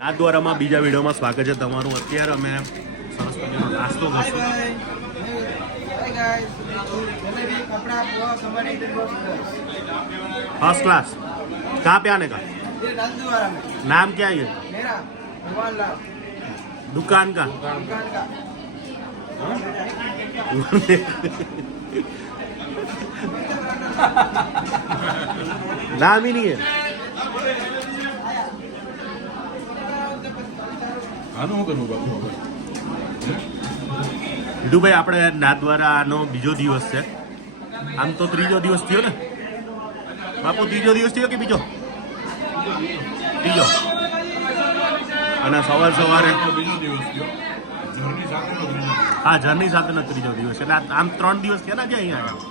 નાથદ્વારામાં બીજા વિડીયોમાં સ્વાગત છે તમારું. અત્યારે અમે સરસ મજાનો નાસ્તો કરશું. First class. कहाँ पे आने का? नाम क्या है? दुकान का. नाम ही नहीं है. વિધુભાઈ, આપણે નાથદ્વારાનો બીજો દિવસ છે. આમ તો ત્રીજો દિવસ થયો ને બાપુ? ત્રીજો દિવસ થયો કે બીજો? ત્રીજો. અને સવારે હા, જર્ની સાથેનો ત્રીજો દિવસ. એટલે આમ 3 દિવસ થયા ને જે અહીંયા આવ્યા.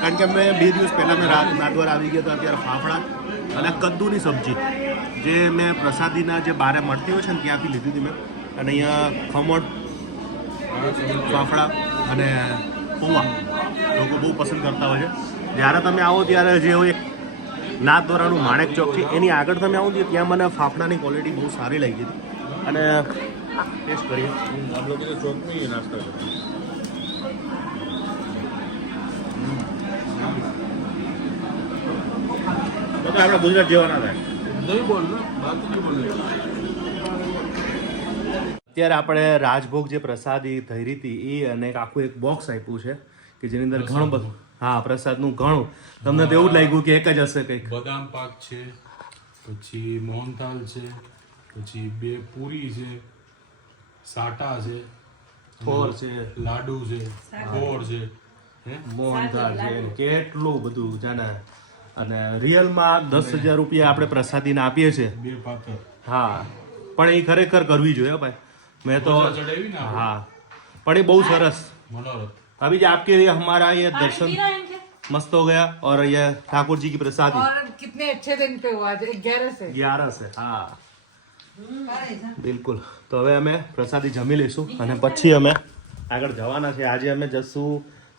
કારણ કે મેં 2 દિવસ પહેલાં મેં નાથદ્વારા આવી ગયા હતા. અત્યારે ફાફડા અને કદ્દુની સબ્જી જે મેં પ્રસાદીના જે બારે મળતી હોય છે ને ત્યાંથી લીધી હતી મેં. અને અહીંયા ખમણ, ફાફડા અને પૌવા લોકો બહુ પસંદ કરતા હોય છે. જ્યારે તમે આવો ત્યારે જે એક નાથદ્વારાનું માણેક ચોક છે એની આગળ તમે આવો ત્યાં મને ફાફડાની ક્વોલિટી બહુ સારી લાગી હતી. અને ટેસ્ટ કરીએ. ચોકની નાસ્તા કરીએ. આપણે ગુજરાત જેવાના થાય. અત્યારે આપણે રાજભોગ જે પ્રસાદી ધરી હતી એ અને આખું એક બોક્સ આપ્યું છે કે જેની અંદર ઘણું બધું. હા, પ્રસાદનું ઘણું. તમને તો એવું જ લાગ્યું કે એક જ હશે કંઈક. બદામ પાક છે, પછી મોહનથાળ છે, પછી 2 પૂરી છે, સાટા છે, ફોર છે, લાડુ છે, ફોર છે, મોહનથાળ છે, કેટલું બધું જાણે. અને રિયલમાં 10,000 રૂપિયા આપણે પ્રસાદીને આપીએ છીએ. 2 પાત્ર. હા, પણ એ ખરેખર કરવી જોઈએ ભાઈ. मैं तो हाँ, पढ़ी बहुत सरस. अभी जो आपके लिए हमारा ये दर्शन मस्त हो गया. और ये ठाकुर जी की प्रसादी और कितने अच्छे दिन पे हुआ. 11 से हाँ બિલકુલ. તો હવે અમે પ્રસાદી જમી લઈશું અને પછી અમે આગળ જવાના છે. આજે અમે જશું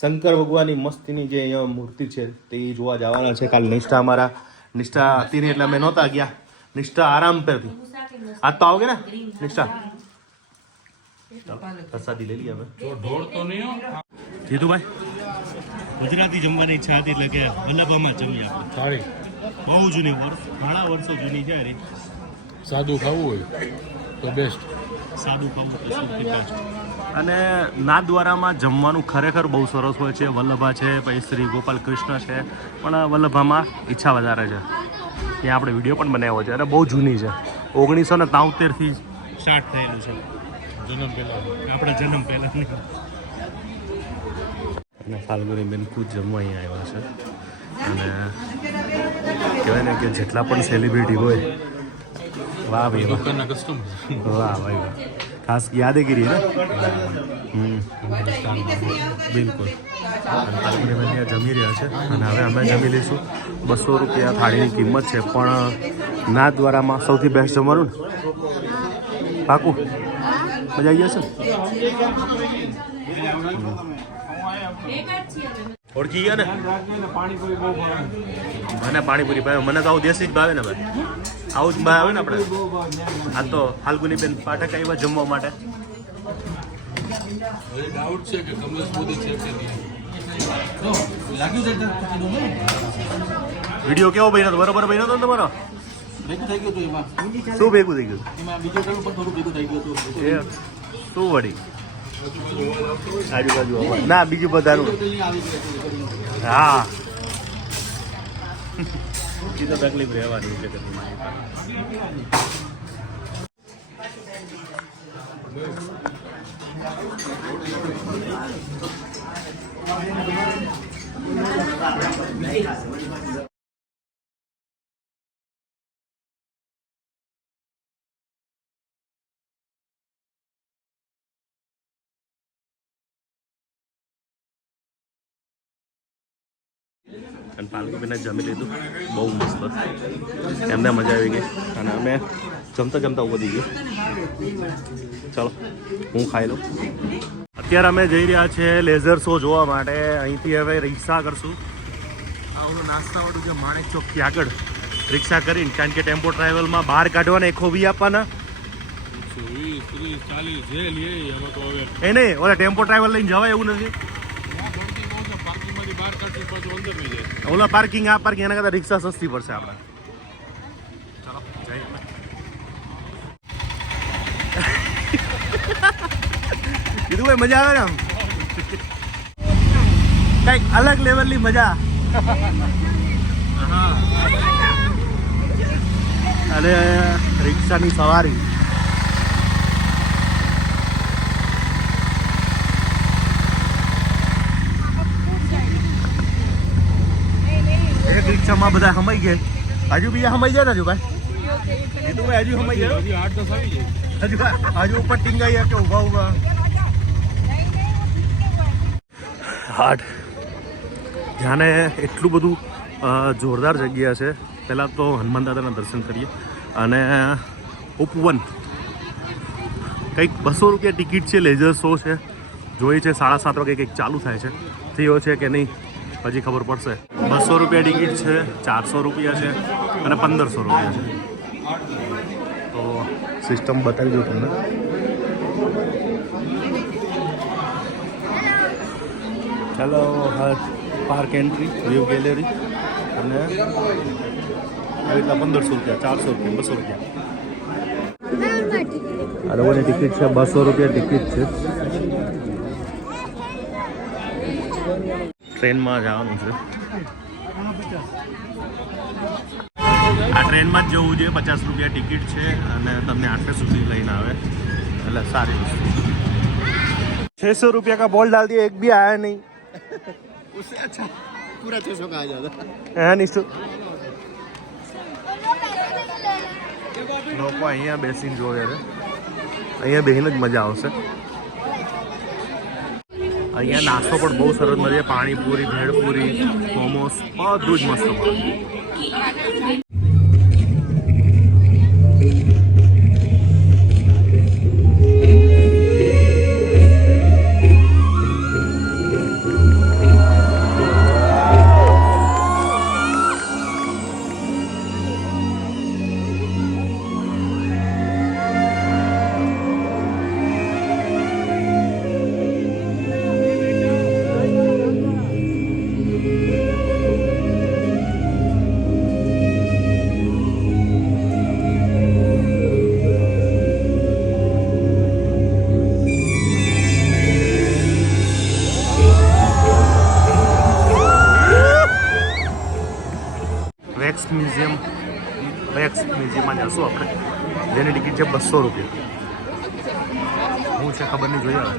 શંકર ભગવાનની મસ્તીની જે અહીંયા મૂર્તિ છે તે જોવા જવાના છે. કાલે નિષ્ઠા હતી ને એટલે અમે નહોતા ગયા. નિષ્ઠા આરામ પરથી. આજ તો આવગે ને નિષ્ઠા? પ્રસાદી લઈ લઈએ અમે. જીતુભાઈ, ગુજરાતી જમવાની ઈચ્છા હતી એટલે કે વલ્લભામાં જમી આપણે થાળી. બહુ જૂની, ઘણા વર્ષો જૂની છે. સાદું ખાવું હોય તો બેસ્ટ. સાદું ખાવું તો સૌથી બેસ્ટ. અને નાથદ્વારામાં જમવાનું ખરેખર બહુ સરસ હોય છે. વલ્લભા છે, પછી શ્રી ગોપાલ કૃષ્ણ છે, પણ વલ્લભામાં ઈચ્છા વધારે છે. ત્યાં આપણે વિડીયો પણ બનાવ્યો છે અને બહુ જૂની છે. 1973થી સ્ટાર્ટ થયેલું છે. જન્મ પહેલા આપણે જન્મ પહેલાંની. અને ફાલ્ગુનીબેન ખુદ જમવા અહીંયા આવ્યા છે. અને કહેવાય ને કે જેટલા પણ સેલિબ્રિટી હોય, વાહ ભાઈ વાહ, વાહ ભાઈ વાહ. ખાસ યાદગીરી ને. બિલકુલ. અને ફાલ્ગુનીબેન ત્યાં જમી રહ્યા છે અને હવે અમે જમી લઈશું. 200 રૂપિયા થાળીની કિંમત છે. પણ નાથદ્વારામાં સૌથી બેસ્ટ જમવાનું ને પાકું. મજા આવી જશે. ઓળખી ગયા ને? મને પાણીપુરી ભાવે. મને તો આવું દેશી જ ભાવે ને ભાઈ. આવું જ ભાવે ને આપણે. આ તો ફાલ્ગુનીબેન પાઠક આવ્યા જમવા માટે. ડાઉટ છે કે કમલેશ મોદી છે કે નહીં. વિડીયો કેવો બન્યો હતો? બરોબર બન્યો હતો ને તમારો? શું ભેગું થઈ ગયું? શું વળી આજુબાજુ ના બીજું બધાનું. હા, એ તો તકલીફ રહેવાની છે. અને ફાલ્ગુબેને જમી લીધું. બહુ મસ્ત, એમને મજા આવી ગઈ. અને અમે જમતા જમતા ઉભો થઈ ગયો. ચાલો હું ખાઈ લઉં. અત્યારે અમે જઈ રહ્યા છીએ લેઝર શો જોવા માટે. અહીંથી હવે રિક્ષા કરશું. આ ઓલું નાસ્તાવાળું જે માણેક ચોકથી આગળ રિક્ષા કરીને, કારણ કે ટેમ્પો ટ્રાવેલમાં બહાર કાઢવાના 120 આપવાના. 20, 30, 40 જે લઈએ એમાં તો હવે એ નહીં, ઓલા ટેમ્પો ટ્રાવેલ લઈને જવાય એવું નથી. પાર્કિંગમાંથી બહાર કાઢી પાછું અંદર નહીં જાય. ઓલા પાર્કિંગ આ પાર્કિંગ એના કરતાં રિક્ષા સસ્તી પડશે આપણે. ચાલો જઈએ. કીધું ભાઈ મજા આવે ને આમ કઈક અલગ લેવલની મજા. અને રિક્ષાની સવારી. એક રિક્ષામાં બધા હમાઈ ગયા. હજુ બીજા હમાઈ જાય ને હજુ ભાઈ? કીધું ભાઈ હજુ હમાઈ જાય. હજી 8-10 આવી જાય. હજુ ઉપર ટીંગાઈ કે ઉભા ઉભા. હાટ જાણે એટલું બધું જોરદાર જગ્યા છે. પહેલાં તો હનુમાન દાદાના દર્શન કરીએ. અને ઉપવન કંઈક 200 રૂપિયા ટિકિટ છે. લેઝર શો છે, જોઈ છે 7:30 વાગે કંઈક ચાલુ થાય છે. થયો છે કે નહીં હજી ખબર પડશે. 200 રૂપિયા ટિકિટ છે, 400 રૂપિયા છે અને 1500 રૂપિયા છે. તો સિસ્ટમ બતાવી દઉં તમને. ચાલો પાર્ક એન્ટ્રી, વ્યૂ ગેલેરી અને આવી રીતના 1500 રૂપિયા, 400 રૂપિયા, 200 રૂપિયા. આ લોકોની ટિકિટ છે 200 રૂપિયા ટિકિટ છે. ટ્રેનમાં જવાનું છે. આ ટ્રેનમાં જ જવું જોઈએ. 50 રૂપિયા ટિકિટ છે અને તમને 8 સુધી લઈને આવે, એટલે સારી વસ્તુ. 600 रुपया का बॉल डाल दिया, एक भी आया नहीं. उससे अच्छा पूरा 600 का आ जाता. है निशु. લોકો અહીંયા બેસીને જોવે છે. અહીંયા બેસીને જ મજા આવશે. અહીંયા નાસ્તો પણ બહુ સરસ મળે. પાણીપુરી, ભેળપુરી, મોમોસ બધું જ મસ્ત મળે. વેક્સ મ્યુઝિયમમાં જશું આપણે, જેની ટિકિટ છે 200 રૂપિયા. હું છે ખબર નહીં, જોઈએ હવે.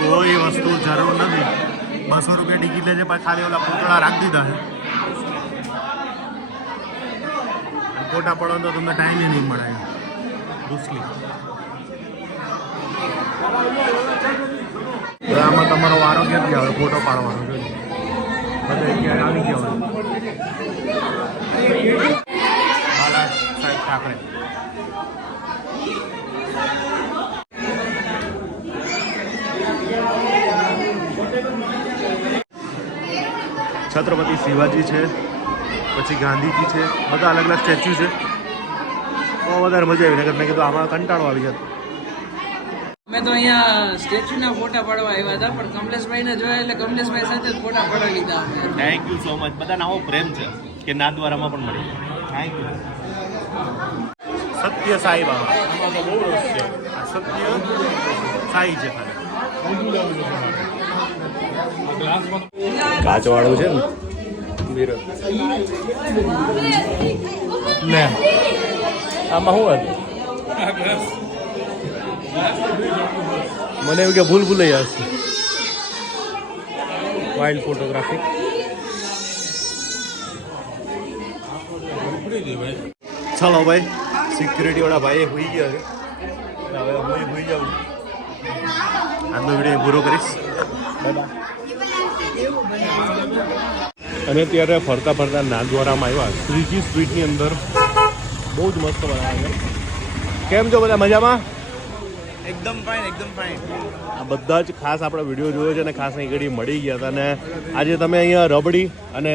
કોઈ વસ્તુ જરૂર નથી. 200 રૂપિયા ટિકિટ લે છે, પણ ખાલી ઓલા પૂતળા રાખી દીધા છે. ફોટા પડો તો તમને ટાઈમ નહીં મળે. દુસલી આમાં તમારો વારો ક્યાંથી આવે ફોટો પાડવાનો? જોઈએ બધા ક્યારે આવી ગયા હોય. બાલા સાહેબ ઠાકરે. છત્રપતિ શિવાજી છે, પછી ગાંધીજી છે, બધા અલગ અલગ સ્ટેચ્યુ છે. બહુ વધારે મજા આવી. નગર મેં કીધું આમાં કંટાળો આવી જતો. અમે તો અહીંયા સ્ટેચ્યુના ફોટા પાડવા આવ્યા હતા, પણ કમલેશભાઈને જોયા એટલે કમલેશભાઈ સાથે જ ફોટા પાડી લીધા. Thank you so much. બધાને આવો પ્રેમ છે કે નાથદ્વારામાં પણ મળી. Thank you. સત્ય સાઈ બાબા. આમાં તો બહુ રસ છે. આ સત્ય સાઈ છે ખાલી. કાચવાળું છે ને વીર. ને આમાં શું હતું? મને એવું કે ભૂલ ભૂલાઈ હશે. Wild photography. ચાલો ભાઈ, સિક્યુરિટી વાળા ભાઈ હોઈ ગયા છે. હવે હું હોઈ જાઉં. આજનો વિડીયો પૂરો કરીશ. અને ત્યારે ફરતા ફરતા નાથદ્વારામાં આવ્યા. શ્રીજી સ્ટ્રીટની અંદર બહુ જ મસ્ત બનાવે છે. કેમ છો બધા? મજામાં? એકદમ ફાઇન એકદમ ફાઇન. આ બધા જ ખાસ આપણા વિડીયો જોયો છે અને ખાસ અહીં ઘડી મળી ગયા હતા અને આજે તમે અહીંયા રબડી અને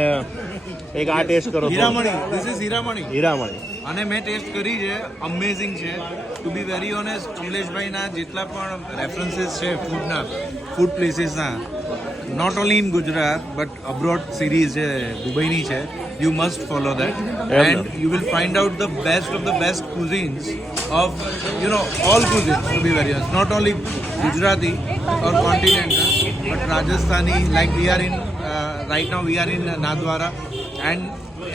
એક આ ટેસ્ટ કરો છો. Hiramani, this is Hiramani. હીરામણી. અને મેં ટેસ્ટ કરી છે, અમેઝિંગ છે. ટુ બી વેરી ઓનેસ્ટ, કમલેશભાઈના જેટલા પણ રેફરન્સીસ છે ફૂડ પ્લેસીસના, not only in Gujarat but abroad series છે, દુબઈની છે, you must follow that and you will find out the best of the best cuisines of all cuisines, to be very honest, not only Gujarati or continental but Rajasthani. Like we are in right now we are in Nathdwara and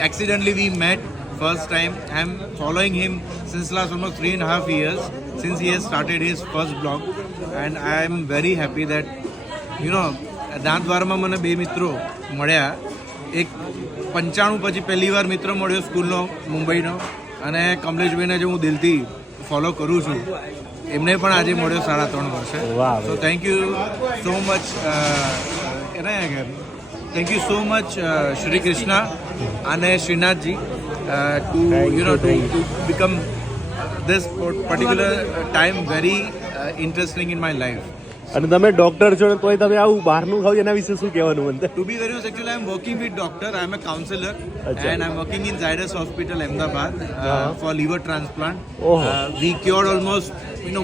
accidentally we met first time. I am following him since last almost 3.5 years since he has started his first blog and I am very happy that નાથદ્વારમાં મને બે મિત્રો મળ્યા. એક 95 પછી પહેલી વાર મિત્ર મળ્યો સ્કૂલનો મુંબઈનો અને કમલેશભાઈને જે હું દિલથી ફોલો કરું છું એમને પણ આજે મળ્યો 3.5 વર્ષે. So thank you so much thank you so much Shri Krishna અને Shrinathji to become this particular time very interesting in my life. અને તમે ડોક્ટર છો ને તોય તમે આવું બહારનું ખાવ એના વિશે શું કહેવાનું મને? To be very honest, actually I am working with doctor. I am a counselor and I am working in Zydus Hospital Ahmedabad for liver transplant. We cured almost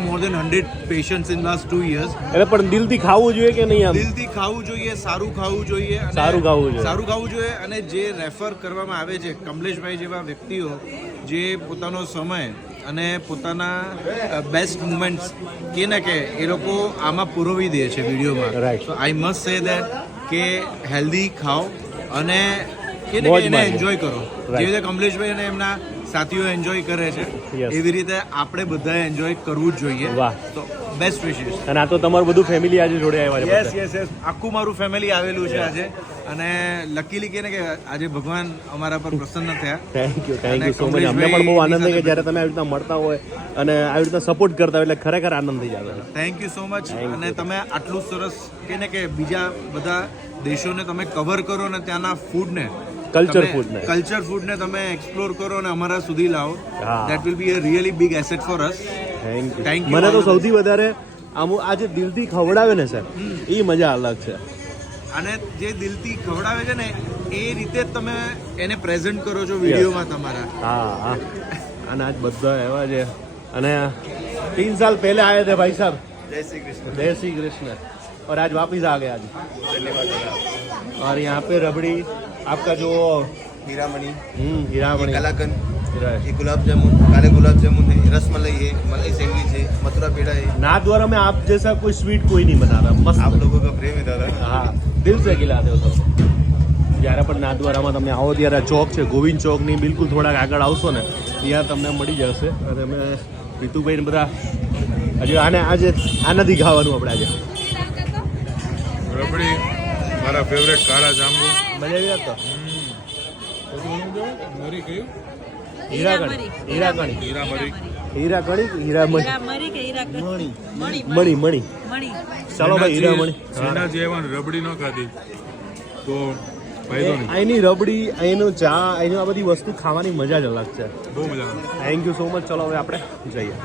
more than 100 patients in last 2 years. એટલે પણ દિલથી ખાવું જોઈએ કે નહીં? આમ દિલથી ખાવું જોઈએ, સારું ખાવું જોઈએ અને સારું ખાવું જોઈએ અને જે રેફર કરવામાં આવે છે કમલેશભાઈ જેવા વ્યક્તિઓ જે પોતાનો સમય અને પોતાના બેસ્ટ મુમેન્ટ્સ કે એ લોકો આમાં પુરવી દે છે વિડીયોમાં. સો આઈ મસ્ટ સે દેટ કે હેલ્ધી ખાઓ અને એને એન્જોય કરો. જેવી રીતે કમલેશભાઈ અને એમના સાથીઓ એન્જોય કરે છે એવી રીતે આપણે બધાએ એન્જોય કરવું જ જોઈએ. તો બેસ્ટ વિશેસ. અને આ તો તમારું બધું ફેમિલી આજે જોડે આવ્યા છે? યસ આખું મારું ફેમિલી આવેલું છે આજે અને લકીલી કે આજે ભગવાન અમારા પર પ્રસન્ન થયા. Thank you so much. અમને પણ બહુ આનંદ થાય કે જ્યારે તમે આવી રીતના મળતા હોય અને આવી રીતના સપોર્ટ કરતા હોય એટલે ખરેખર આનંદ થઈ જાય. Thank you so much. અને તમે આટલું સરસ કે બીજા બધા દેશોને તમે કવર કરો અને ત્યાંના ફૂડને કલ્ચર ફૂડને તમે એક્સપ્લોર કરો અને અમારા સુધી લાવો. That will be a really big asset for us. Thank you. મને તો સૌથી વધારે આ જે દિલથી ખવડાવે ને સર એ મજા અલગ છે. અને જે દિલથી ખવડાવે છે ને એ રીતે જ તમે એને પ્રેઝન્ટ કરો છો વિડીયોમાં તમારા. હા અને આજ બધા એવા છે અને 3 साल पहले आए थे भाई साहब. જય શ્રી કૃષ્ણ. जय श्री कृष्ण. और आज वापिस आ गए आज. और यहाँ पे रबड़ी आपका जो हीरामणी, हीरामणी, कलाकंद, ये गुलाब जामुन, काले गुलाब जामुन है, रसमलाई है, मलाई सैंडविच है, मथुरा पेड़ा है. नाथद्वारा में आप जैसा कोई स्वीट कोई नहीं बनाता. मस्त. आप लोगों का प्रेम है दादा. हाँ दिल से खिलाते हो सब. જ્યારે પણ નાથદ્વારામાં તમે આવો ત્યારે ચોક છે ગોવિંદ ચોકની બિલકુલ થોડાક આગળ આવશો ને ત્યાં તમને મળી જશે. અને અમે રીતુભાઈને બધા હજુ આજે આ નથી ખાવાનું આપણે આજે. રબડી મારા ફેવરેટ કાળા જાંબુ. મજા આવી હતો. મરી કયું? હીરાકણી. ચાલો ભાઈ હીરામણી. શ્રીનાથજી આવ્યા ને રબડી ન ખાધી તો ફાયદો નહીં. અહીંની રબડી, અહીંનું ચા, અહીંનું આ બધી વસ્તુ ખાવાની મજા જ અલગ છે. બહુ મજા આવે. Thank you so much. ચલો હવે આપણે જઈએ.